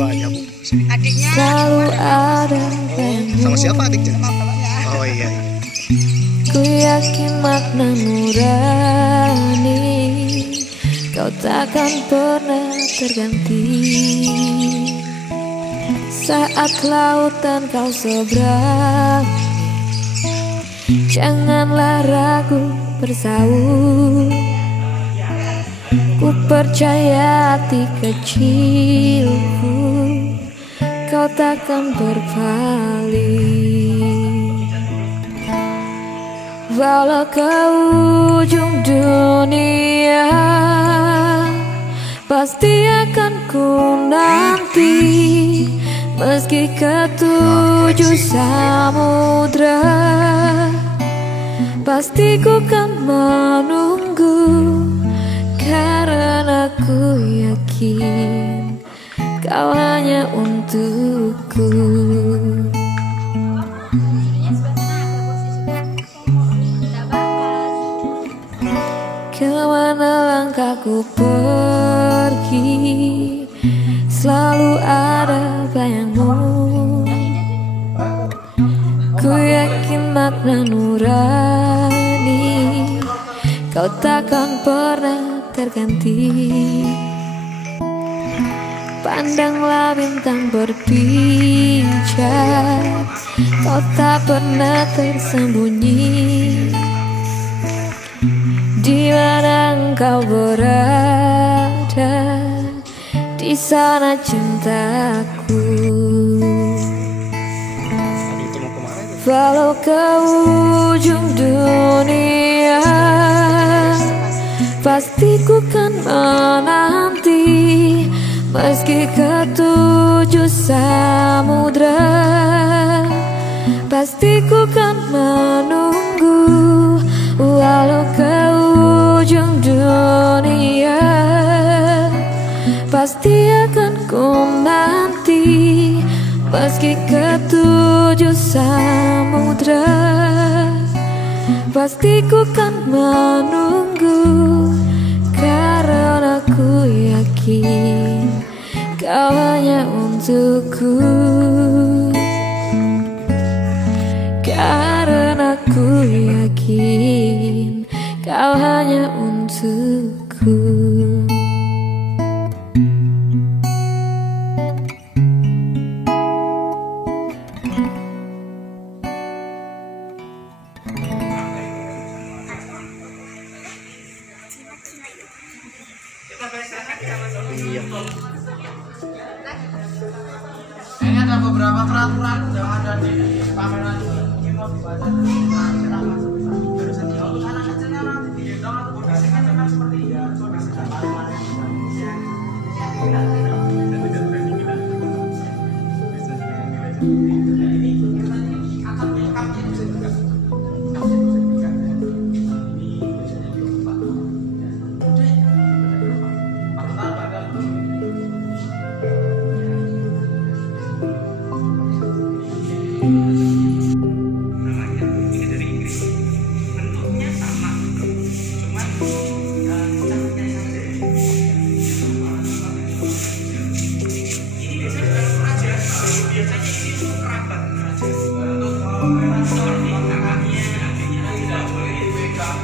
berdua aja Bu. Sini. Adiknya selalu ada Sama siapa adiknya? Oh iya. ku yakin makna nurani kau takkan pernah terganti. Saat lautan kau seberang, janganlah ragu bersaut. Ku percaya hati kecilku, kau takkan berpaling. Walau ke ujung dunia, pasti akan ku nanti. Meski ke tujuh samudra, pasti ku kan menunggu. Karena ku yakin kau hanya untukku. Kemana langkahku pergi, selalu ada bayangmu. Ku yakin makna nurani kau takkan pernah terganti. Pandanglah bintang berpijar, kau tak pernah tersembunyi. Di mana engkau berada, di sana cintaku. Walau ke ujung dunia, pasti ku kan menanti. Meski ke tujuh samudra, pasti ku kan menunggu. Walau ke ujung dunia, pasti akan ku nanti. Meski ke tujuh samudra, pasti ku kan menunggu. Karena ku yakin kau hanya untukku. Karena ku yakin kau hanya untukku. Ini ada beberapa peraturan yang ada di pameran ini mau dibaca dari setiap anak kecilnya nanti digendong atau dibisikan jangan seperti ya ini akan lengkap juga. Namanya ini dari Inggris, bentuknya sama, cuman cantiknya saja. Ini biasanya dalam raja, biasanya ini untuk kerabat raja, untuk seperti kakaknya, adiknya tidak boleh dipegang.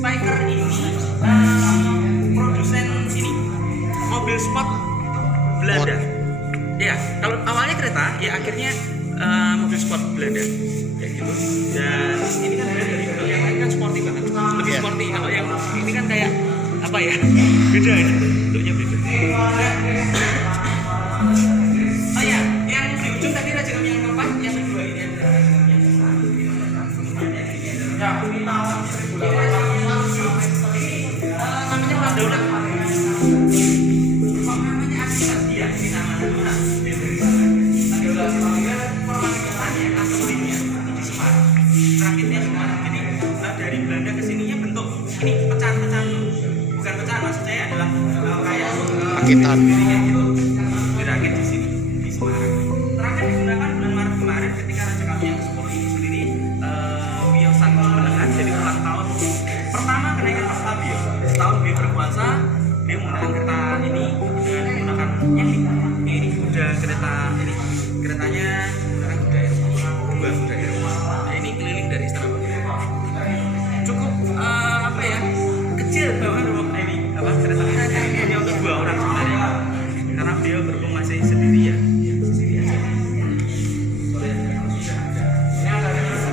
Spiker ini produsen ini mobil sport Belanda. Ya, kalau awalnya kereta, ya akhirnya mobil sport Belanda kayak gitu. Dan ini kan beda dari kalau yang lain kan sporty banget, lebih sporty. Kalau yang ini kan kayak apa ya? Beda ya, bentuknya beda. Oh ya, yang di ujung tadi Raja Kami yang keempat, yang kedua ini adalah ya, ini tahun 1800. Namanya Madonna. Namanya Asia, ini nama Madonna. Perwakilannya aslinya di Semarang. Rakitnya Semarang. Jadi dari Belanda ke sininya bentuk ini pecahan-pecahan, bukan pecahan, maksud saya adalah kayak Rakitan. gitu. Dirakit di sini di Semarang. Terakhir digunakan bulan Maret kemarin ketika Raja Kami yang ke-10 ini sendiri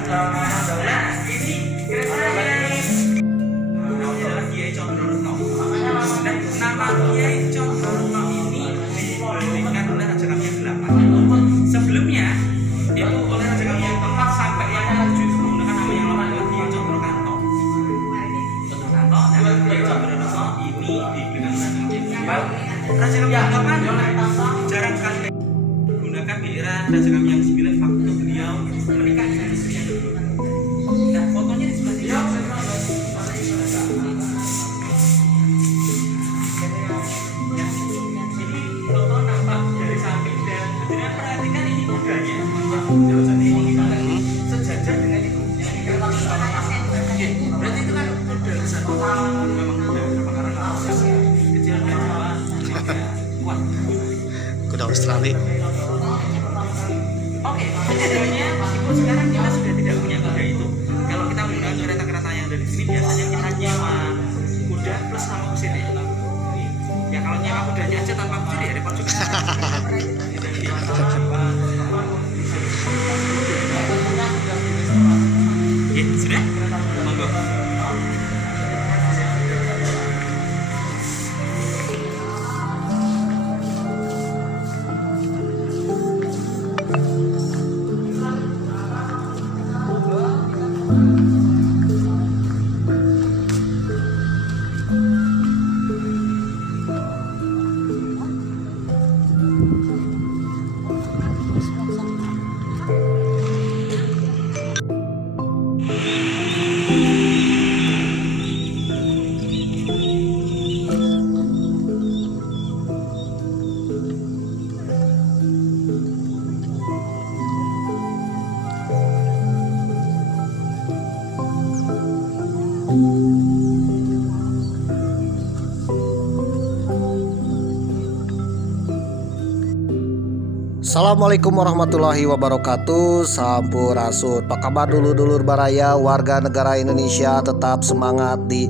Nah, ini kira-kira adalah Kiai Condroretno. Dan nama Kiai Condroretno ini diberikan oleh Raja Kami yang 8. Sebelumnya itu oleh Raja Kami yang keempat sampai yang ke-7 itu menggunakan nama yang lama adalah Kiai Condrokanto. Condrokanto dan Kiai Condroretno ini diberikan oleh Raja Kami yang ke-8. Jarang sekali menggunakan di era Raja Kami yang 9 waktu beliau menikah dengan istri yang kedua. Nah, fotonya di sebelah sini. Ini foto nampak dari samping dan dengan perhatikan ini kudanya. Sejajar dengan ibunya. Berarti itu kan kuda satu memang kuda karena kecil dan Jawa kuat. Kuda Australia. Oke, bedanya meskipun sekarang kita sudah tidak punya kuda itu. Kalau kita menggunakan kereta-kereta yang dari sini biasanya kita nyewa kuda plus sama kusir ya. Ya kalau nyewa kudanya aja tanpa kusir ya repot juga. Ya, sudah? Monggo. Assalamualaikum warahmatullahi wabarakatuh. Sampurasun. Apa kabar dulur-dulur baraya warga negara Indonesia? Tetap semangat di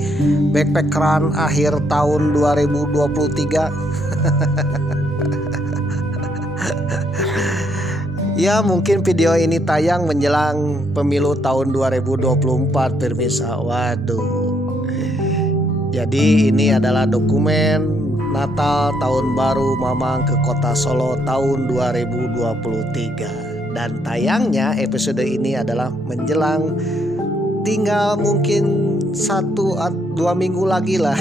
backpackeran akhir tahun 2023. Ya, mungkin video ini tayang menjelang pemilu tahun 2024 pemirsa. Waduh. Jadi ini adalah dokumen Natal tahun baru Mamang ke Kota Solo tahun 2023. Dan tayangnya episode ini adalah menjelang tinggal mungkin 1-2 minggu lagi lah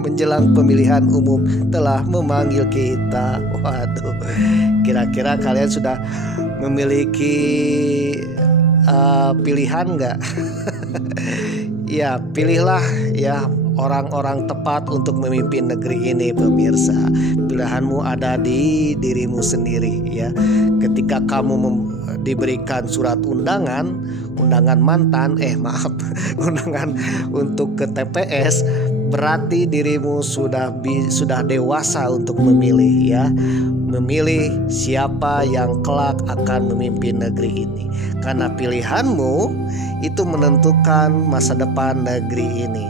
menjelang pemilihan umum telah memanggil kita. Waduh, kira-kira kalian sudah memiliki pilihan nggak? Ya, pilihlah ya orang-orang tepat untuk memimpin negeri ini pemirsa. Pilihanmu ada di dirimu sendiri ya. Ketika kamu diberikan surat undangan mantan undangan untuk ke TPS, berarti dirimu sudah dewasa untuk memilih ya. Memilih siapa yang kelak akan memimpin negeri ini. Karena pilihanmu itu menentukan masa depan negeri ini.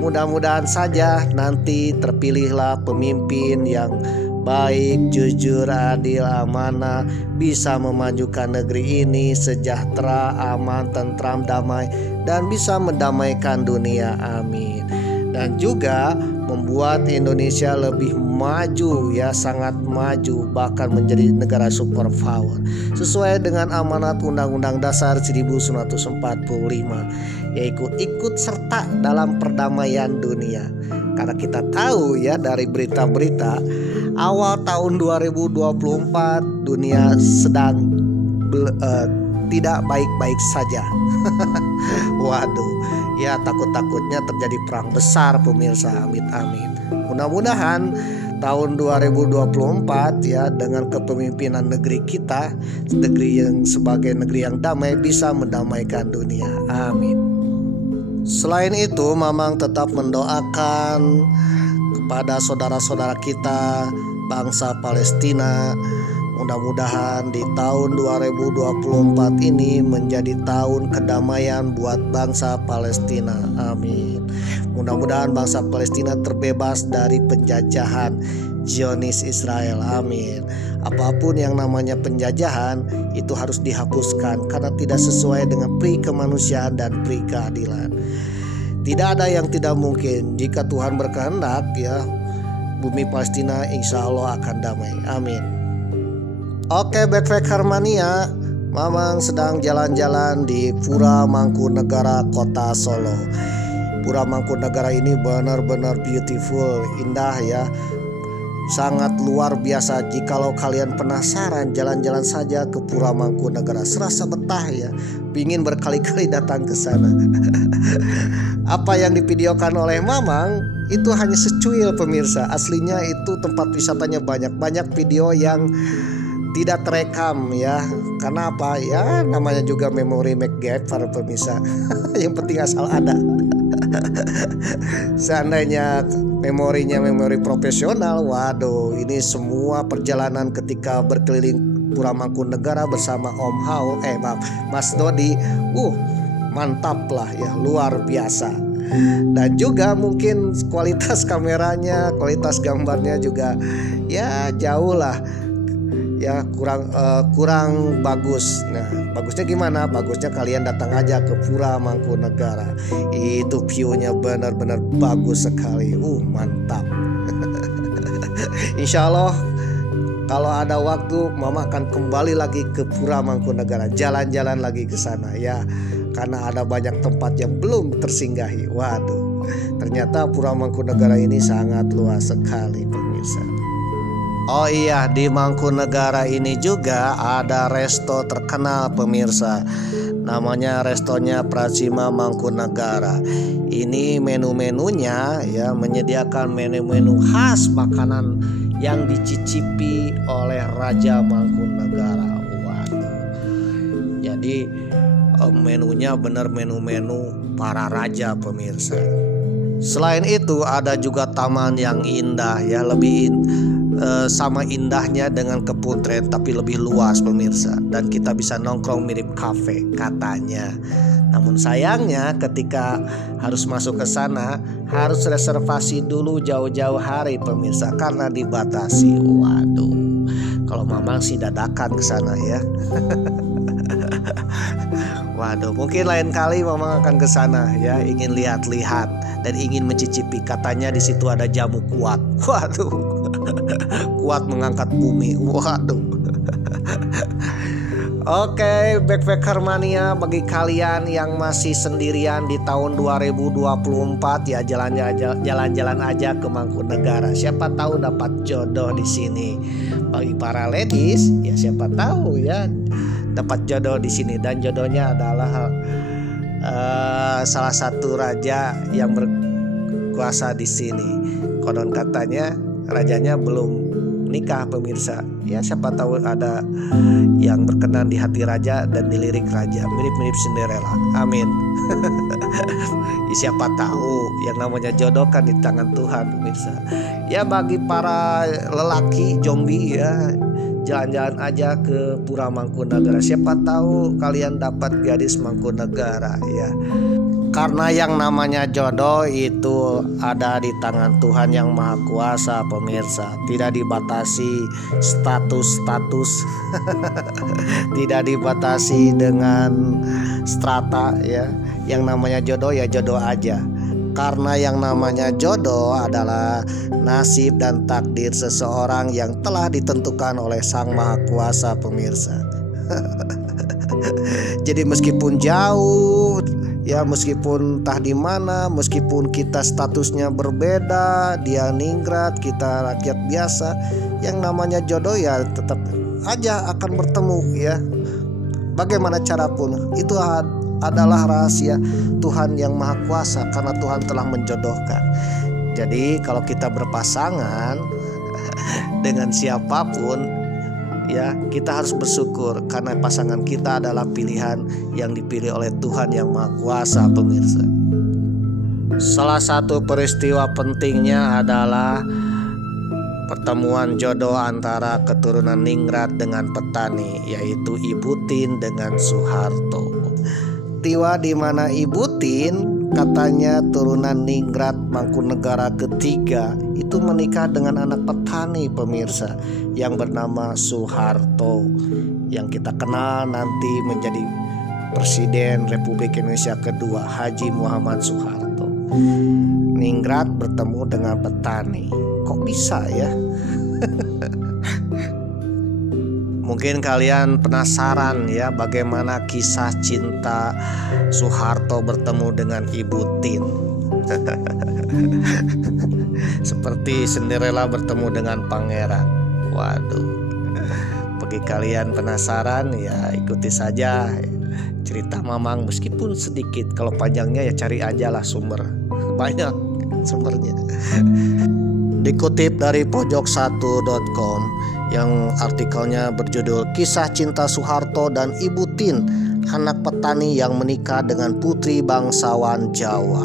Mudah-mudahan saja nanti terpilihlah pemimpin yang baik, jujur, adil, amanah, bisa memajukan negeri ini sejahtera, aman, tentram, damai, dan bisa mendamaikan dunia. Amin. Dan juga membuat Indonesia lebih maju ya, sangat maju, bahkan menjadi negara superpower sesuai dengan amanat Undang-Undang Dasar 1945, yaitu ikut serta dalam perdamaian dunia. Karena kita tahu ya dari berita-berita awal tahun 2024 dunia sedang tidak baik-baik saja. Waduh, ya takut-takutnya terjadi perang besar pemirsa, amin. Mudah-mudahan tahun 2024 ya dengan kepemimpinan negeri kita, negeri yang sebagai negeri yang damai, bisa mendamaikan dunia, amin. Selain itu, Mamang tetap mendoakan kepada saudara-saudara kita bangsa Palestina. Mudah-mudahan di tahun 2024 ini menjadi tahun kedamaian buat bangsa Palestina. Amin. Mudah-mudahan bangsa Palestina terbebas dari penjajahan Zionis Israel. Amin. Apapun yang namanya penjajahan itu harus dihapuskan karena tidak sesuai dengan pri kemanusiaan dan pri keadilan. Tidak ada yang tidak mungkin jika Tuhan berkehendak, ya, bumi Palestina insya Allah akan damai. Amin. Oke, Backpacker Mania, Mamang sedang jalan-jalan di Pura Mangkunegara, Kota Solo. Pura Mangkunegara ini benar-benar beautiful, indah ya. Sangat luar biasa. Jikalau kalian penasaran, jalan-jalan saja ke Pura Mangkunegara. Serasa betah ya. Pingin berkali-kali datang ke sana. Apa yang divideokan oleh Mamang itu hanya secuil pemirsa. Aslinya itu tempat wisatanya banyak video yang tidak terekam ya. Karena apa ya, namanya juga memori make gap para pemirsa. Yang penting asal ada. Seandainya memorinya memori profesional, waduh, ini semua perjalanan ketika berkeliling Pura Mangkunegara bersama Om Hao, Mas Dodi, mantap lah ya, luar biasa. Dan juga mungkin kualitas kameranya, kualitas gambarnya juga ya jauh lah ya, kurang bagus. Nah, bagusnya gimana? Bagusnya kalian datang aja ke Pura Mangkunegara. Itu view-nya benar-benar bagus sekali. Mantap. Insya Allah kalau ada waktu Mama akan kembali lagi ke Pura Mangkunegara, jalan-jalan lagi ke sana ya. Karena ada banyak tempat yang belum tersinggahi. Waduh, ternyata Pura Mangkunegara ini sangat luas sekali pemirsa. Oh iya, di Mangkunegara ini juga ada resto terkenal pemirsa. Namanya restonya Pracima Mangkunegara. Ini menu-menunya ya menyediakan menu-menu khas makanan yang dicicipi oleh Raja Mangkunegara. Waduh. Jadi menunya benar menu-menu para raja pemirsa. Selain itu ada juga taman yang indah ya, lebih sama indahnya dengan kebun tren tapi lebih luas pemirsa, dan kita bisa nongkrong mirip kafe katanya. Namun sayangnya ketika harus masuk ke sana harus reservasi dulu jauh-jauh hari pemirsa karena dibatasi. Waduh, kalau Mamang sih dadakan ke sana ya. Waduh, mungkin lain kali Mamang akan ke sana ya, ingin lihat-lihat dan ingin mencicipi. Katanya di situ ada jamu kuat. Waduh, kuat mengangkat bumi. Waduh. Oke, Backpacker Mania, bagi kalian yang masih sendirian di tahun 2024 ya, jalan-jalan aja ke Mangkunegara. Siapa tahu dapat jodoh di sini. Bagi para ladies ya, siapa tahu ya dapat jodoh di sini, dan jodohnya adalah salah satu raja yang berkuasa di sini. Konon katanya rajanya belum nikah pemirsa. Ya siapa tahu ada yang berkenan di hati raja dan dilirik raja, mirip-mirip Cinderella. Amin. Siapa tahu, yang namanya jodoh kan di tangan Tuhan pemirsa. Ya bagi para lelaki zombie ya, jalan-jalan aja ke Pura Mangkunegara. Siapa tahu kalian dapat gadis Mangkunegara ya. Karena yang namanya jodoh itu ada di tangan Tuhan yang Maha Kuasa pemirsa. Tidak dibatasi status tidak dibatasi dengan strata ya. Yang namanya jodoh ya jodoh aja. Karena yang namanya jodoh adalah nasib dan takdir seseorang yang telah ditentukan oleh Sang Maha Kuasa pemirsa. Jadi meskipun jauh ya, meskipun entah di mana, meskipun kita statusnya berbeda, dia ningrat, kita rakyat biasa, yang namanya jodoh ya tetap aja akan bertemu ya. Bagaimana cara pun itu adalah rahasia Tuhan yang Maha Kuasa, karena Tuhan telah menjodohkan. Jadi kalau kita berpasangan dengan siapapun ya, kita harus bersyukur karena pasangan kita adalah pilihan yang dipilih oleh Tuhan yang Maha Kuasa pemirsa. Salah satu peristiwa pentingnya adalah pertemuan jodoh antara keturunan ningrat dengan petani, yaitu Ibu Tin dengan Soeharto. Tiwa di mana Ibu Tin katanya turunan Ningrat Mangkunegara ketiga itu menikah dengan anak petani pemirsa yang bernama Soeharto, yang kita kenal nanti menjadi Presiden Republik Indonesia kedua, Haji Muhammad Soeharto. Ningrat bertemu dengan petani, kok bisa ya? Mungkin kalian penasaran ya bagaimana kisah cinta Soeharto bertemu dengan Ibu Tien. Seperti Cinderella bertemu dengan pangeran. Waduh. Bagi kalian penasaran ya ikuti saja cerita Mamang meskipun sedikit. Kalau panjangnya ya cari aja lah sumber. Banyak sumbernya. Dikutip dari pojok1.com yang artikelnya berjudul Kisah Cinta Soeharto dan Ibu Tien, anak petani yang menikah dengan putri bangsawan Jawa.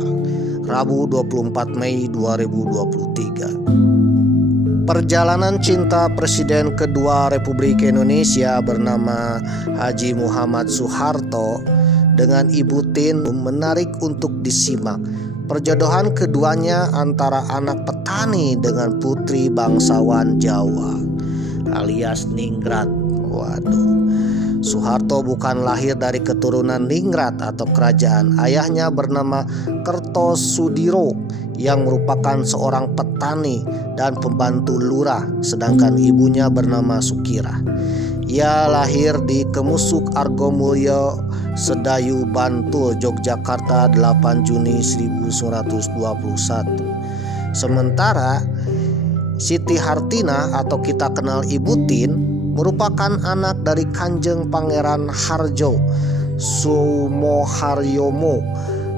Rabu 24 Mei 2023. Perjalanan cinta Presiden kedua Republik Indonesia bernama Haji Muhammad Soeharto dengan Ibu Tien menarik untuk disimak. Perjodohan keduanya antara anak petani dengan putri bangsawan Jawa alias Ningrat. Waduh. Soeharto bukan lahir dari keturunan Ningrat atau kerajaan. Ayahnya bernama Kertosudiro yang merupakan seorang petani dan pembantu lurah, sedangkan ibunya bernama Sukirah. Ia lahir di Kemusuk Argomulyo, Sedayu, Bantul, Yogyakarta 8 Juni 1921. Sementara Siti Hartina atau kita kenal Ibu Tien merupakan anak dari Kanjeng Pangeran Harjo Sumoharyomo,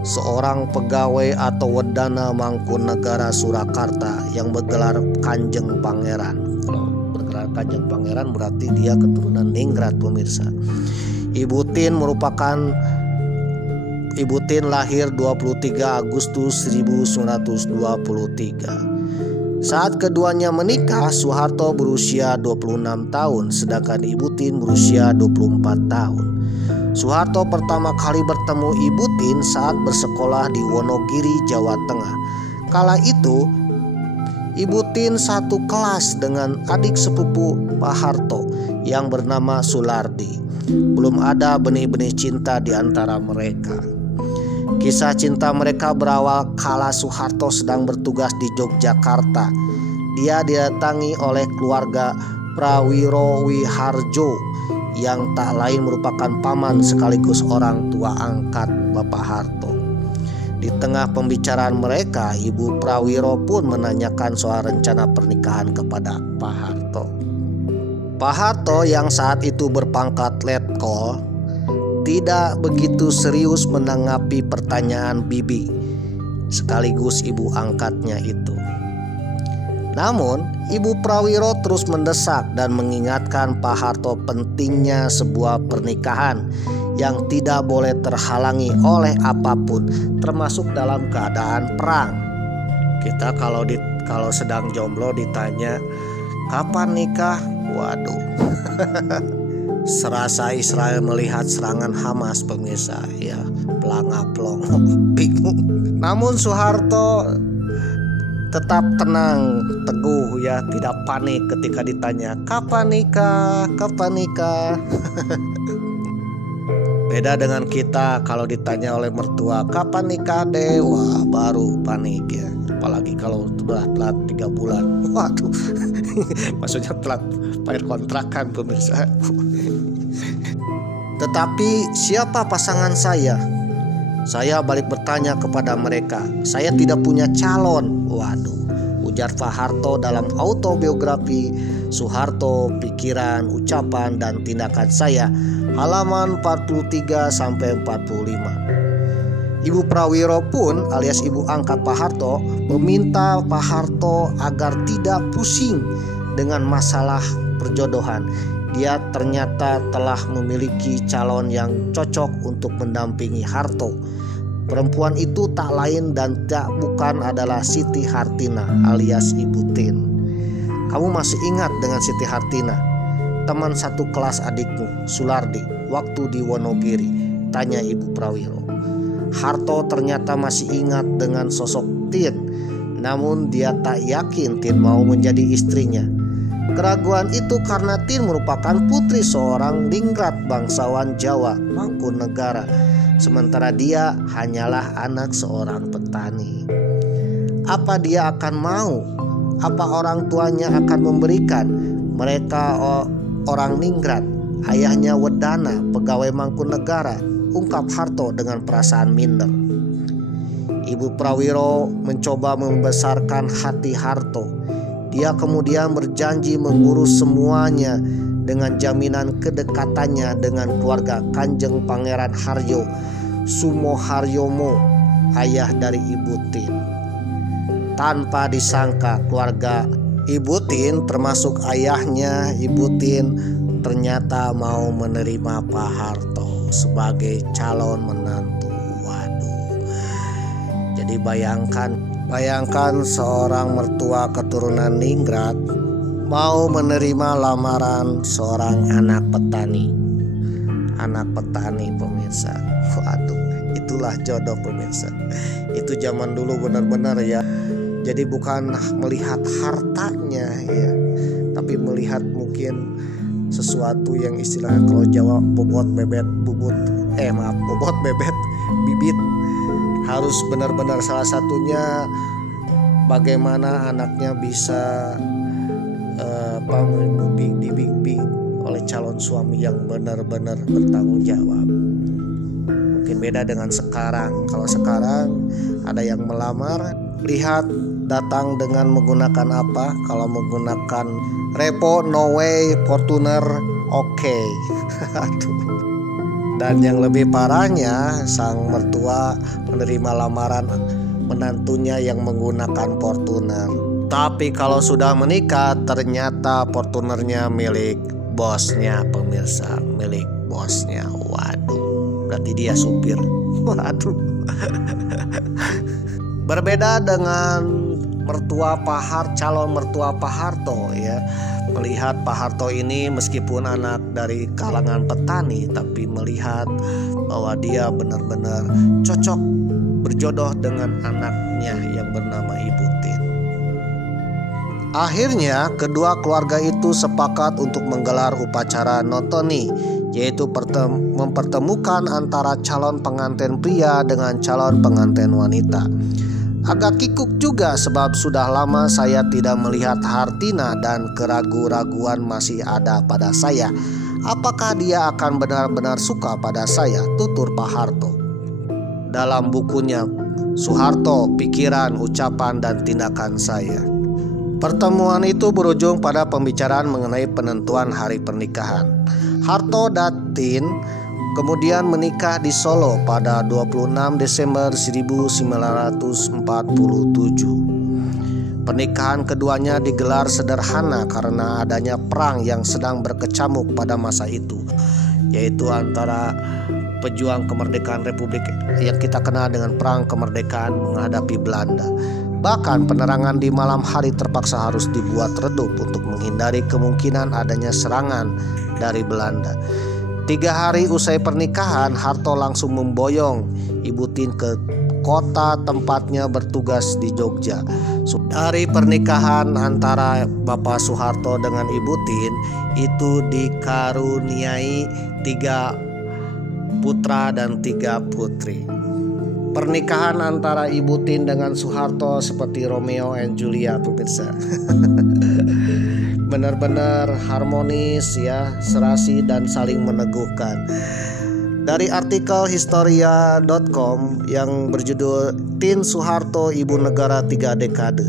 seorang pegawai atau wedana Mangkunegara Surakarta yang bergelar Kanjeng Pangeran. Kalau bergelar Kanjeng Pangeran berarti dia keturunan Ningrat pemirsa. Ibu Tien lahir 23 Agustus 1923. Saat keduanya menikah, Soeharto berusia 26 tahun, sedangkan Ibu Tien berusia 24 tahun. Soeharto pertama kali bertemu Ibu Tien saat bersekolah di Wonogiri, Jawa Tengah. Kala itu, Ibu Tien satu kelas dengan adik sepupu Pak Harto yang bernama Sulardi. Belum ada benih-benih cinta di antara mereka. Kisah cinta mereka berawal kala Soeharto sedang bertugas di Yogyakarta. Dia didatangi oleh keluarga Prawiro Wiharjo yang tak lain merupakan paman sekaligus orang tua angkat Bapak Harto. Di tengah pembicaraan mereka, Ibu Prawiro pun menanyakan soal rencana pernikahan kepada Pak Harto. Pak Harto yang saat itu berpangkat letkol tidak begitu serius menanggapi pertanyaan Bibi sekaligus ibu angkatnya itu. Namun Ibu Prawiro terus mendesak dan mengingatkan Pak Harto pentingnya sebuah pernikahan yang tidak boleh terhalangi oleh apapun, termasuk dalam keadaan perang. Kita kalau sedang jomblo ditanya kapan nikah, waduh. Serasa Israel melihat serangan Hamas pemirsa, ya pelanga-pelong bingung. Namun Soeharto tetap tenang, teguh ya, tidak panik ketika ditanya kapan nikah, kapan nikah. Beda dengan kita kalau ditanya oleh mertua kapan nikah deh, wah baru panik ya. Apalagi kalau sudah telat 3 bulan, waduh. Maksudnya telat bayar kontrakan pemirsa. Tetapi siapa pasangan saya? Saya balik bertanya kepada mereka. Saya tidak punya calon. Waduh, ujar Pak Harto dalam autobiografi Soeharto, Pikiran, Ucapan, dan Tindakan Saya, halaman 43 sampai 45. Ibu Prawiro pun alias ibu angkat Pak Harto meminta Pak Harto agar tidak pusing dengan masalah perjodohan. Dia ternyata telah memiliki calon yang cocok untuk mendampingi Harto. Perempuan itu tak lain dan tak bukan adalah Siti Hartina alias Ibu Tien. Kamu masih ingat dengan Siti Hartina, teman satu kelas adikmu, Sulardi, waktu di Wonogiri? Tanya Ibu Prawiro. Harto ternyata masih ingat dengan sosok Tin, namun dia tak yakin Tin mau menjadi istrinya. Keraguan itu karena Tin merupakan putri seorang ningrat bangsawan Jawa Mangkunegara, sementara dia hanyalah anak seorang petani. Apa dia akan mau? Apa orang tuanya akan memberikan? Mereka orang ningrat, ayahnya Wedana, pegawai Mangkunegara, ungkap Harto dengan perasaan minder. Ibu Prawiro mencoba membesarkan hati Harto. Dia kemudian berjanji mengurus semuanya dengan jaminan kedekatannya dengan keluarga Kanjeng Pangeran Haryo Sumoharyomo, ayah dari Ibu Tin. Tanpa disangka keluarga Ibu Tin termasuk ayahnya Ibu Tin ternyata mau menerima Pak Harto sebagai calon menantu. Waduh. Jadi bayangkan seorang mertua keturunan ningrat mau menerima lamaran seorang anak petani. Anak petani, pemirsa. Waduh, itulah jodoh, pemirsa. Itu zaman dulu benar-benar ya. Jadi bukan melihat hartanya ya, tapi melihat mungkin sesuatu yang istilahnya kalau Jawa bobot bebet bibit. Harus benar-benar salah satunya bagaimana anaknya bisa dibimbing oleh calon suami yang benar-benar bertanggung jawab. Mungkin beda dengan sekarang. Kalau sekarang ada yang melamar, lihat datang dengan menggunakan apa. Kalau menggunakan Repo, No Way, Fortuner, oke. Aduh. Dan yang lebih parahnya, sang mertua menerima lamaran menantunya yang menggunakan Fortuner. Tapi kalau sudah menikah, ternyata Fortunernya milik bosnya, pemirsa, milik bosnya. Waduh, berarti dia supir. Waduh. Berbeda dengan calon mertua Pak Harto ya. Melihat Pak Harto ini meskipun anak dari kalangan petani, tapi melihat bahwa dia benar-benar cocok berjodoh dengan anaknya yang bernama Ibu Tin. Akhirnya kedua keluarga itu sepakat untuk menggelar upacara notoni, yaitu mempertemukan antara calon pengantin pria dengan calon pengantin wanita. Agak kikuk juga sebab sudah lama saya tidak melihat Hartina dan keraguan-raguan masih ada pada saya. Apakah dia akan benar-benar suka pada saya, tutur Pak Harto. Dalam bukunya Soeharto, Pikiran, Ucapan, dan Tindakan Saya. Pertemuan itu berujung pada pembicaraan mengenai penentuan hari pernikahan. Harto dan Tin kemudian menikah di Solo pada 26 Desember 1947. Pernikahan keduanya digelar sederhana karena adanya perang yang sedang berkecamuk pada masa itu, yaitu antara pejuang kemerdekaan Republik yang kita kenal dengan Perang Kemerdekaan menghadapi Belanda. Bahkan penerangan di malam hari terpaksa harus dibuat redup untuk menghindari kemungkinan adanya serangan dari Belanda. 3 hari usai pernikahan, Harto langsung memboyong Ibu Tin ke kota tempatnya bertugas di Jogja. Dari pernikahan antara Bapak Soeharto dengan Ibu Tin itu dikaruniai 3 putra dan 3 putri. Pernikahan antara Ibu Tin dengan Soeharto seperti Romeo and Julia, pemirsa. Benar-benar harmonis ya, serasi dan saling meneguhkan. Dari artikel historia.com yang berjudul Tin Soeharto Ibu Negara 3 Dekade.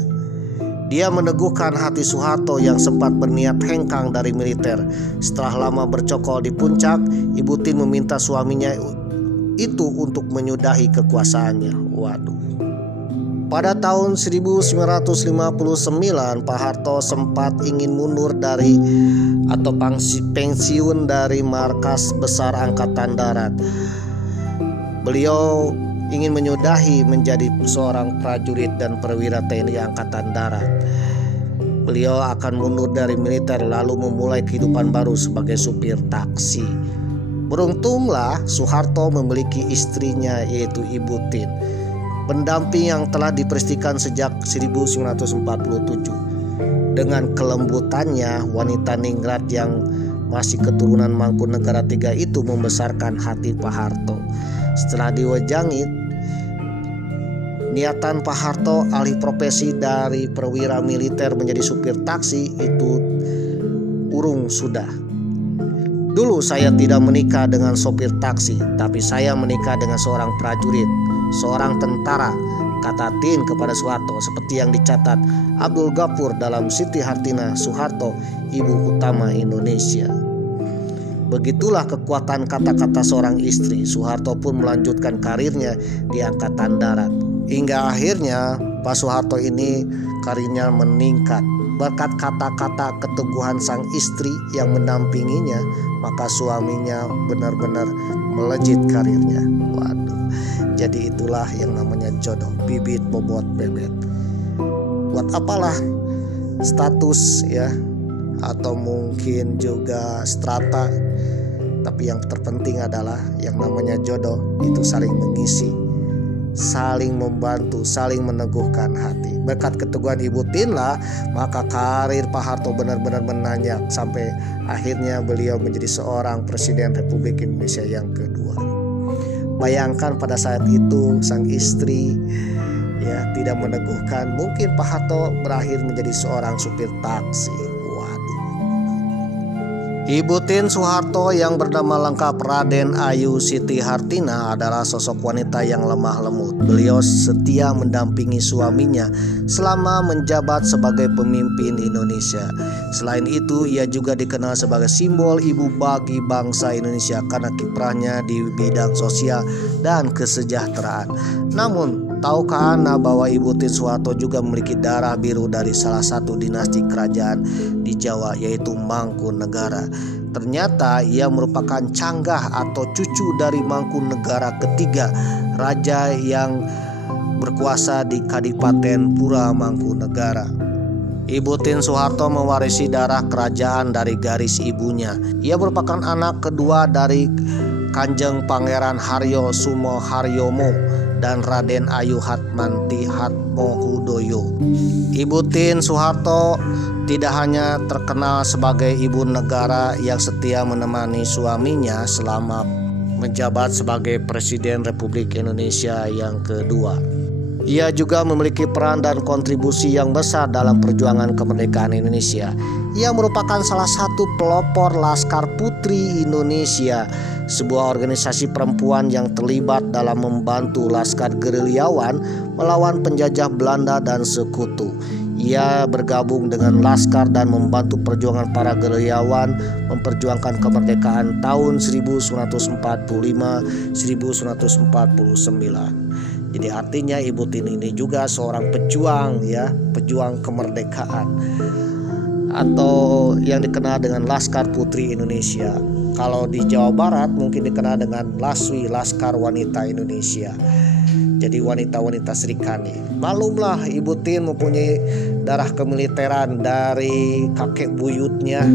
Dia meneguhkan hati Soeharto yang sempat berniat hengkang dari militer. Setelah lama bercokol di puncak, Ibu Tin meminta suaminya itu untuk menyudahi kekuasaannya. Waduh. Pada tahun 1959, Pak Harto sempat ingin mundur dari atau pensiun dari Markas Besar Angkatan Darat. Beliau ingin menyudahi menjadi seorang prajurit dan perwira TNI Angkatan Darat. Beliau akan mundur dari militer lalu memulai kehidupan baru sebagai supir taksi. Beruntunglah Soeharto memiliki istrinya yaitu Ibu Tien, pendamping yang telah diprestisikan sejak 1947. Dengan kelembutannya, wanita ningrat yang masih keturunan Mangkunegara III itu membesarkan hati Pak Harto. Setelah diwejangi, niatan Pak Harto alih profesi dari perwira militer menjadi supir taksi itu urung sudah. Dulu saya tidak menikah dengan sopir taksi, tapi saya menikah dengan seorang prajurit, seorang tentara, kata Tien kepada Soeharto, seperti yang dicatat Abdul Ghafur dalam Siti Hartina Soeharto, Ibu Utama Indonesia. Begitulah kekuatan kata-kata seorang istri. Soeharto pun melanjutkan karirnya di Angkatan Darat. Hingga akhirnya Pak Soeharto ini karirnya meningkat. Berkat kata-kata keteguhan sang istri yang mendampinginya, maka suaminya benar-benar melejit karirnya. Waduh, jadi itulah yang namanya jodoh, bibit bobot bebet. Buat apalah status ya, atau mungkin juga strata, tapi yang terpenting adalah yang namanya jodoh itu saling mengisi, saling membantu, saling meneguhkan hati. Berkat keteguhan Ibu Tien lah, maka karir Pak Harto benar-benar menanjak sampai akhirnya beliau menjadi seorang Presiden Republik Indonesia yang kedua. Bayangkan pada saat itu sang istri ya tidak meneguhkan, mungkin Pak Harto berakhir menjadi seorang supir taksi. Ibu Tien Soeharto yang bernama lengkap Raden Ayu Siti Hartina adalah sosok wanita yang lemah lembut. Beliau setia mendampingi suaminya selama menjabat sebagai pemimpin Indonesia. Selain itu, ia juga dikenal sebagai simbol ibu bagi bangsa Indonesia karena kiprahnya di bidang sosial dan kesejahteraan. Namun, tahukah Anda bahwa Ibu Tien Soeharto juga memiliki darah biru dari salah satu dinasti kerajaan di Jawa, yaitu Mangkunegara. Ternyata ia merupakan canggah atau cucu dari Mangkunegara ketiga, raja yang berkuasa di Kadipaten Pura Mangkunegara. Ibu Tien Soeharto mewarisi darah kerajaan dari garis ibunya. Ia merupakan anak kedua dari Kanjeng Pangeran Haryo Sumo Haryomo dan Raden Ayu Hatmanti Hatmohudoyo. Ibu Tien Soeharto tidak hanya terkenal sebagai ibu negara yang setia menemani suaminya selama menjabat sebagai Presiden Republik Indonesia yang kedua. Ia juga memiliki peran dan kontribusi yang besar dalam perjuangan kemerdekaan Indonesia. Ia merupakan salah satu pelopor Laskar Putri Indonesia, sebuah organisasi perempuan yang terlibat dalam membantu laskar gerilyawan melawan penjajah Belanda dan sekutu. Ia bergabung dengan laskar dan membantu perjuangan para gerilyawan memperjuangkan kemerdekaan tahun 1945-1949. Jadi artinya Ibu Tien ini juga seorang pejuang ya, pejuang kemerdekaan atau yang dikenal dengan Laskar Putri Indonesia. Kalau di Jawa Barat mungkin dikenal dengan LASWI, Laskar Wanita Indonesia. Jadi wanita-wanita Srikandi. Maklumlah Ibu Tien mempunyai darah kemiliteran dari kakek buyutnya,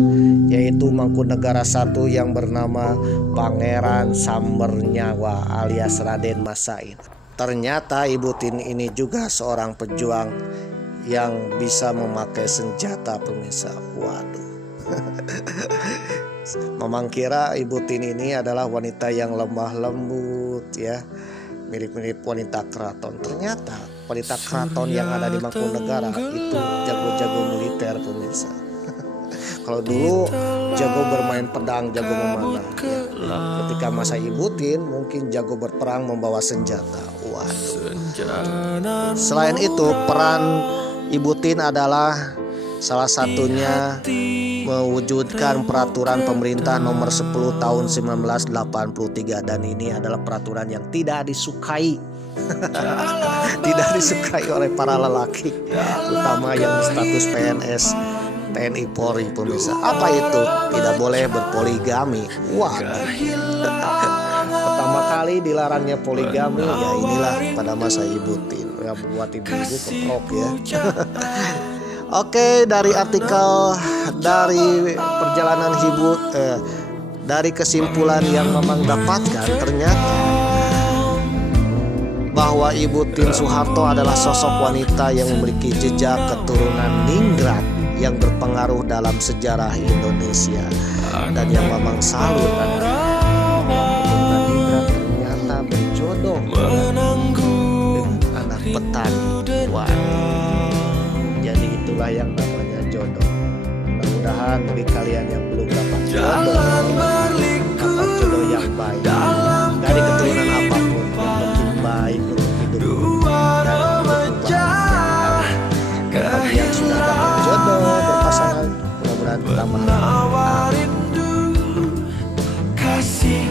yaitu Mangkunegara I yang bernama Pangeran Sambernyawa alias Raden Mas Said. Ternyata Ibu Tien ini juga seorang pejuang yang bisa memakai senjata, pemirsa. Waduh. Memang kira Ibu Tien ini adalah wanita yang lemah lembut ya, mirip-mirip wanita keraton. Ternyata wanita keraton yang ada di Mangkunegara itu jago-jago militer, pemirsa. Kalau dulu jago bermain pedang, jago memanah ya. Ketika masa Ibu Tien mungkin jago berperang membawa senjata. Waduh. Selain itu, peran Ibu Tien adalah salah satunya mewujudkan peraturan pemerintah nomor 10 tahun 1983, dan ini adalah peraturan yang tidak disukai tidak disukai oleh para lelaki, terutama yang status PNS TNI Polri, pemirsa. Apa itu? Tidak boleh berpoligami. Wah, pertama kali dilarangnya poligami ya inilah pada masa Ibu Tien. Ya buat ibu-ibu keprok ya. Oke, dari artikel dari perjalanan dari kesimpulan yang Mamang dapatkan, ternyata bahwa Ibu Tien Soeharto adalah sosok wanita yang memiliki jejak keturunan ningrat yang berpengaruh dalam sejarah Indonesia. Dan yang Mamang salut adalah keturunan ningrat ternyata berjodoh dengan anak petani. Wah, jadi itulah yang namanya jodoh. Mudah-mudahan bagi kalian yang belum dapat jodoh, dapat jodoh yang baik dari keturunan apapun, yang penting baik untuk hidup dan untuk kebahagiaan. Dan bagi yang sudah dapat jodoh, berpasangan, mudah-mudahan tambah. Kasih